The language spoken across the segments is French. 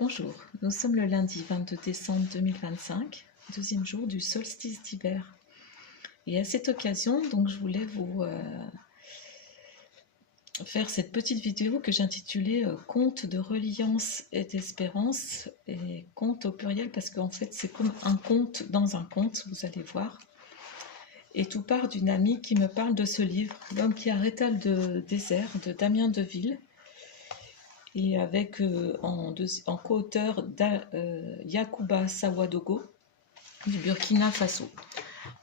Bonjour, nous sommes le lundi 22 décembre 2025, deuxième jour du solstice d'hiver. Et à cette occasion, donc, je voulais vous faire cette petite vidéo que j'ai intitulée Conte de reliance et d'espérance, et conte au pluriel parce qu'en fait c'est comme un conte dans un conte, vous allez voir. Et tout part d'une amie qui me parle de ce livre, L'homme qui arrêta le désert, de Damien Deville, et avec en co-auteur Yacouba Sawadogo du Burkina Faso.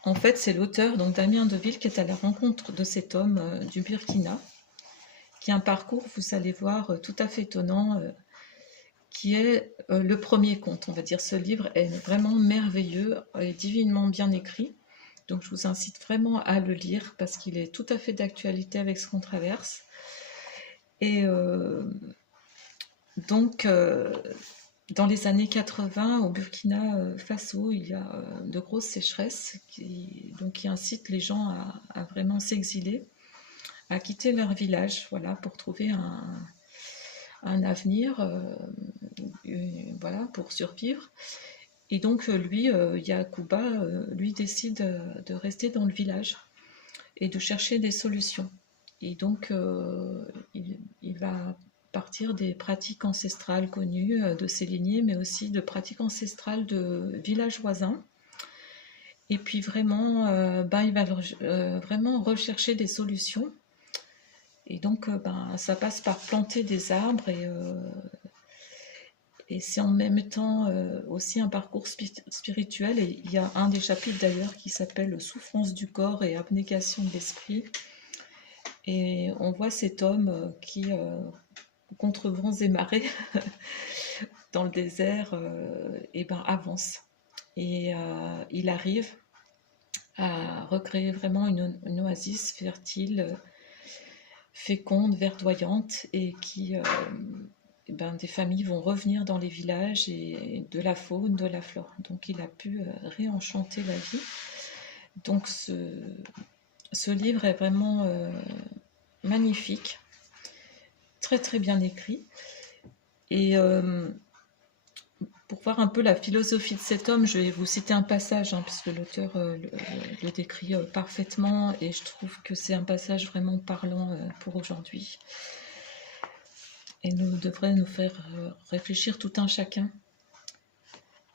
En fait, c'est l'auteur, donc Damien Deville, qui est à la rencontre de cet homme du Burkina, qui a un parcours, vous allez voir, tout à fait étonnant, qui est le premier conte. On va dire, ce livre est vraiment merveilleux et divinement bien écrit. Donc je vous incite vraiment à le lire parce qu'il est tout à fait d'actualité avec ce qu'on traverse. Et donc, dans les années 80, au Burkina Faso, il y a de grosses sécheresses qui incitent les gens à vraiment s'exiler, à quitter leur village, voilà, pour trouver un avenir, voilà, pour survivre. Et donc lui, Yacouba, lui décide de rester dans le village et de chercher des solutions. Et donc il va partir des pratiques ancestrales connues de ses lignées, mais aussi de pratiques ancestrales de villages voisins. Et puis vraiment, il va vraiment rechercher des solutions. Et donc ça passe par planter des arbres et c'est en même temps aussi un parcours spirituel. Et il y a un des chapitres d'ailleurs qui s'appelle Souffrance du corps et abnégation de l'esprit. Et on voit cet homme qui, contre vents et marées, dans le désert, avance. Et il arrive à recréer vraiment une oasis fertile, féconde, verdoyante, et qui... des familles vont revenir dans les villages et de la faune, de la flore. Donc il a pu réenchanter la vie. Donc ce livre est vraiment magnifique, très très bien écrit. Et pour voir un peu la philosophie de cet homme, je vais vous citer un passage, puisque l'auteur le décrit parfaitement, et je trouve que c'est un passage vraiment parlant pour aujourd'hui. Et devrait nous faire réfléchir tout un chacun.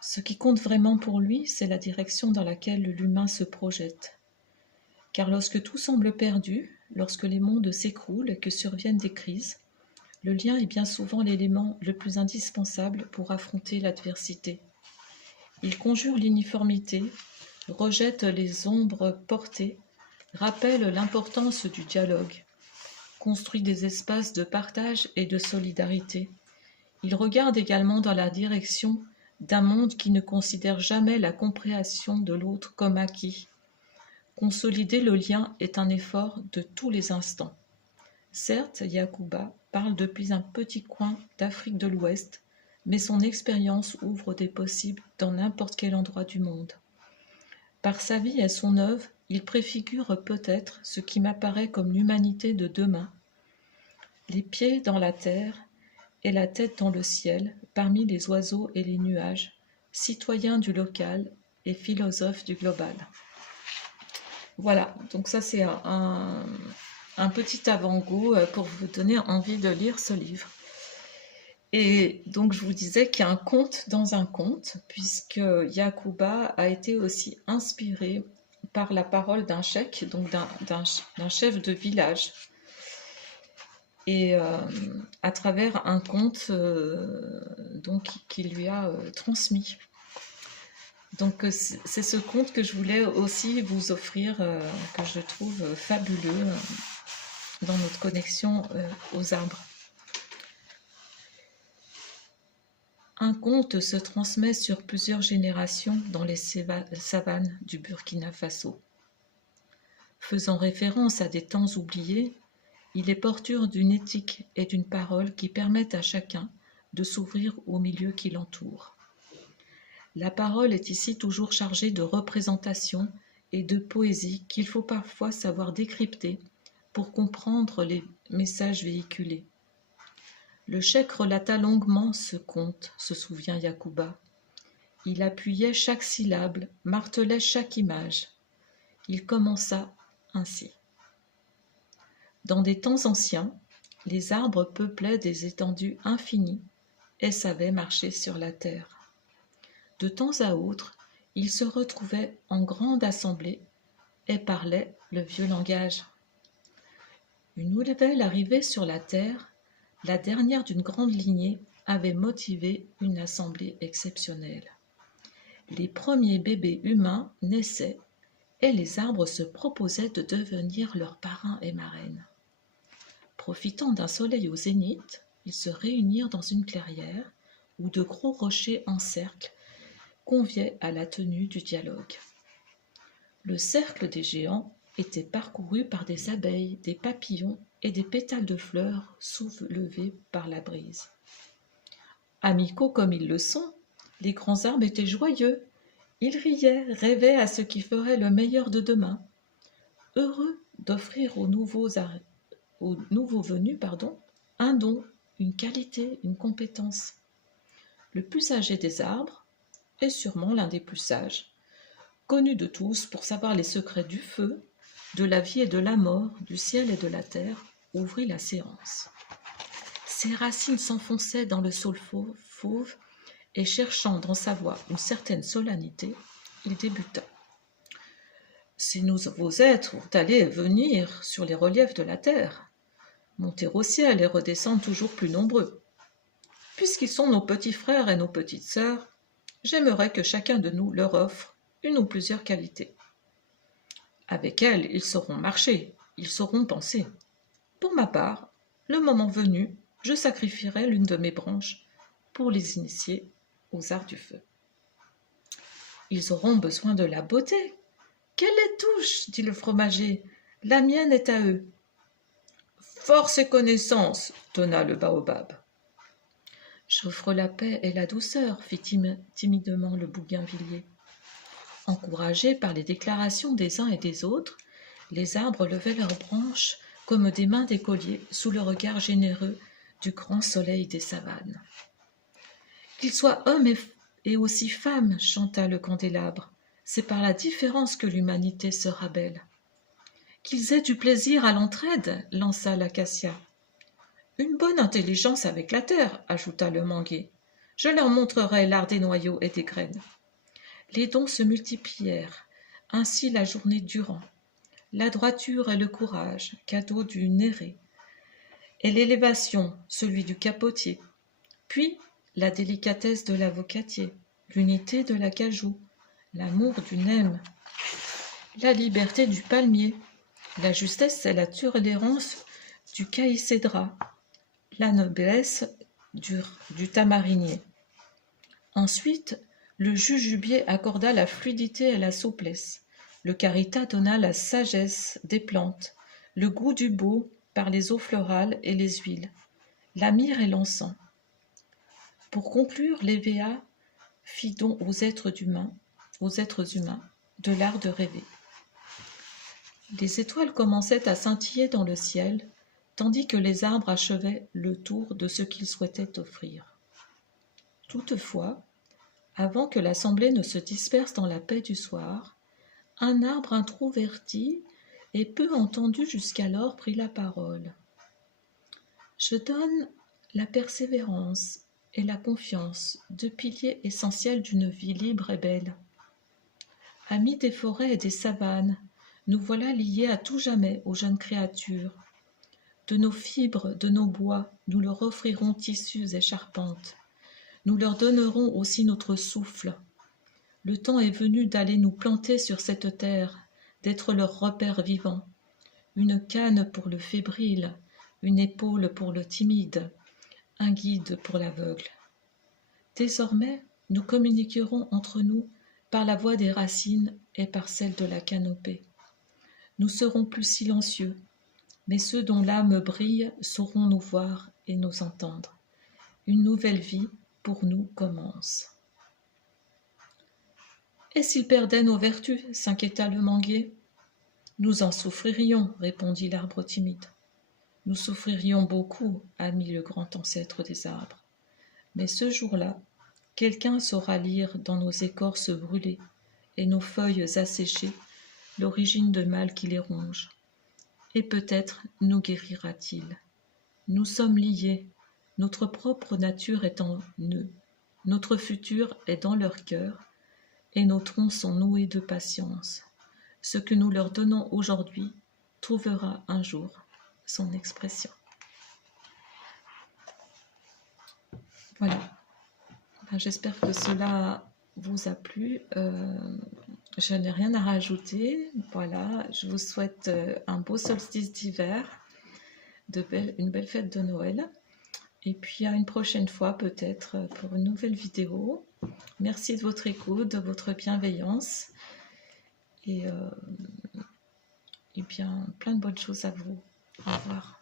Ce qui compte vraiment pour lui, c'est la direction dans laquelle l'humain se projette. Car lorsque tout semble perdu, lorsque les mondes s'écroulent et que surviennent des crises, le lien est bien souvent l'élément le plus indispensable pour affronter l'adversité. Il conjure l'uniformité, rejette les ombres portées, rappelle l'importance du dialogue, construit des espaces de partage et de solidarité. Il regarde également dans la direction d'un monde qui ne considère jamais la compréhension de l'autre comme acquis. Consolider le lien est un effort de tous les instants. Certes, Yacouba parle depuis un petit coin d'Afrique de l'Ouest, mais son expérience ouvre des possibles dans n'importe quel endroit du monde. Par sa vie et son œuvre, il préfigure peut-être ce qui m'apparaît comme l'humanité de demain. Les pieds dans la terre et la tête dans le ciel, parmi les oiseaux et les nuages, citoyen du local et philosophe du global. Voilà, donc ça c'est un petit avant-goût pour vous donner envie de lire ce livre. Et donc je vous disais qu'il y a un conte dans un conte, puisque Yacouba a été aussi inspiré par la parole d'un cheikh, donc d'un chef de village, et à travers un conte qu'il lui a transmis. Donc c'est ce conte que je voulais aussi vous offrir, que je trouve fabuleux dans notre connexion aux arbres. Un conte se transmet sur plusieurs générations dans les savanes du Burkina Faso. Faisant référence à des temps oubliés, il est porteur d'une éthique et d'une parole qui permettent à chacun de s'ouvrir au milieu qui l'entoure. La parole est ici toujours chargée de représentations et de poésie qu'il faut parfois savoir décrypter pour comprendre les messages véhiculés. Le cheikh relata longuement ce conte, se souvient Yacouba. Il appuyait chaque syllabe, martelait chaque image. Il commença ainsi. Dans des temps anciens, les arbres peuplaient des étendues infinies et savaient marcher sur la terre. De temps à autre, ils se retrouvaient en grande assemblée et parlaient le vieux langage. Une nouvelle arrivée sur la terre, la dernière d'une grande lignée, avait motivé une assemblée exceptionnelle. Les premiers bébés humains naissaient et les arbres se proposaient de devenir leurs parrains et marraines. Profitant d'un soleil au zénith, ils se réunirent dans une clairière où de gros rochers en cercle conviaient à la tenue du dialogue. Le cercle des géants était parcouru par des abeilles, des papillons et des pétales de fleurs soulevés par la brise. Amicaux comme ils le sont, les grands arbres étaient joyeux. Ils riaient, rêvaient à ce qui ferait le meilleur de demain, heureux d'offrir aux nouveaux venus un don, une qualité, une compétence. Le plus âgé des arbres, et sûrement l'un des plus sages, connu de tous pour savoir les secrets du feu, de la vie et de la mort, du ciel et de la terre, ouvrit la séance. Ses racines s'enfonçaient dans le sol fauve, et cherchant dans sa voix une certaine solennité, il débuta. Ces nouveaux êtres vont aller et venir sur les reliefs de la terre, monter au ciel et redescendre toujours plus nombreux. Puisqu'ils sont nos petits frères et nos petites sœurs, j'aimerais que chacun de nous leur offre une ou plusieurs qualités. Avec elles, ils sauront marcher, ils sauront penser. Pour ma part, le moment venu, je sacrifierai l'une de mes branches pour les initier aux arts du feu. Ils auront besoin de la beauté. Qu'elle les touche, dit le fromager. La mienne est à eux. Force et connaissance, tonna le baobab. J'offre la paix et la douceur, fit timidement le bougainvillier. Encouragés par les déclarations des uns et des autres, les arbres levaient leurs branches comme des mains d'écoliers sous le regard généreux du grand soleil des savanes. Qu'ils soient hommes et aussi femmes, chanta le candélabre, c'est par la différence que l'humanité sera belle. Qu'ils aient du plaisir à l'entraide, lança l'acacia. Une bonne intelligence avec la terre, ajouta le manguier. Je leur montrerai l'art des noyaux et des graines. Les dons se multiplièrent, ainsi la journée durant. La droiture et le courage, cadeau du néré, et l'élévation, celui du capotier. Puis la délicatesse de l'avocatier, l'unité de l'acajou, l'amour du nème, la liberté du palmier, la justesse et la tolérance du caïcédra, la noblesse du tamarinier. Ensuite, le jujubier accorda la fluidité et la souplesse, le carita donna la sagesse des plantes, le goût du beau par les eaux florales et les huiles, la myrrhe et l'encens. Pour conclure, l'EVA fit don aux êtres humains de l'art de rêver. Les étoiles commençaient à scintiller dans le ciel, tandis que les arbres achevaient le tour de ce qu'ils souhaitaient offrir. Toutefois, avant que l'assemblée ne se disperse dans la paix du soir, un arbre introverti et peu entendu jusqu'alors prit la parole. Je donne la persévérance et la confiance, deux piliers essentiels d'une vie libre et belle. Amis des forêts et des savanes, nous voilà liés à tout jamais aux jeunes créatures. De nos fibres, de nos bois, nous leur offrirons tissus et charpentes. Nous leur donnerons aussi notre souffle. Le temps est venu d'aller nous planter sur cette terre, d'être leur repère vivant. Une canne pour le fébrile, une épaule pour le timide, un guide pour l'aveugle. Désormais, nous communiquerons entre nous par la voix des racines et par celle de la canopée. Nous serons plus silencieux, mais ceux dont l'âme brille sauront nous voir et nous entendre. Une nouvelle vie pour nous commence. Et s'ils perdaient nos vertus, s'inquiéta le manguier. Nous en souffririons, répondit l'arbre timide. Nous souffririons beaucoup, ami le grand ancêtre des arbres. Mais ce jour-là, quelqu'un saura lire dans nos écorces brûlées et nos feuilles asséchées l'origine de mal qui les ronge. Et peut-être nous guérira-t-il. Nous sommes liés, notre propre nature est en eux, notre futur est dans leur cœur, et nos troncs sont noués de patience. Ce que nous leur donnons aujourd'hui trouvera un jour son expression. Voilà. J'espère que cela vous a plu. Je n'ai rien à rajouter. Voilà, je vous souhaite un beau solstice d'hiver, une belle fête de Noël. Et puis à une prochaine fois peut-être pour une nouvelle vidéo. Merci de votre écoute, de votre bienveillance. Et bien, plein de bonnes choses à vous. Au revoir.